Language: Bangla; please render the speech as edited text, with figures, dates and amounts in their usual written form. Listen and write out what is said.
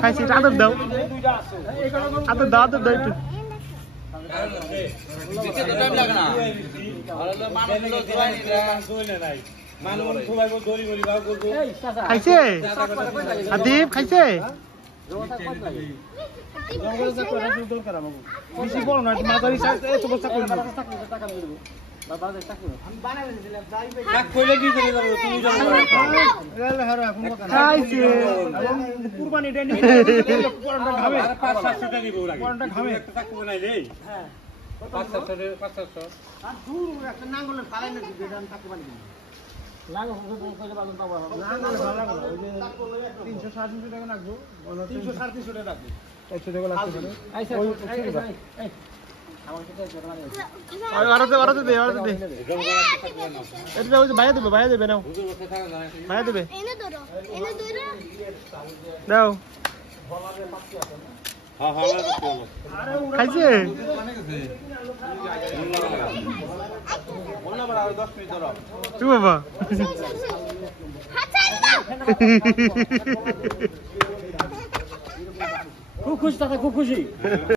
খাইছি আদর দাও আদর দাও আদর দাও একটু খাইছে আদিব খাইছে বেশি বড় নয় মাঝারি সাইজ এত বস্তা করে দাও কুরবানি দেন খাবে 500 টাকা দিব লাগে খাবে একটা টাকা বানাইলে হ্যাঁ 500 আর দূর একটা নাঙ্গলের ফালাই না দিবেন টাকা বানাই লাগো কইলে বাজার পাবো নাঙ্গলে ভালো লাগলো ওই যে 300 350 টাকা লাগবে 300 350 টাকা লাগবে 100 টাকা লাগবে আইসা এই ওরাতে দে এটা ওই ভাইয়া দেবে নাও ভাইয়া দেবে দাও খাইছে তুই বাবা খুব খুশি খুব খুশি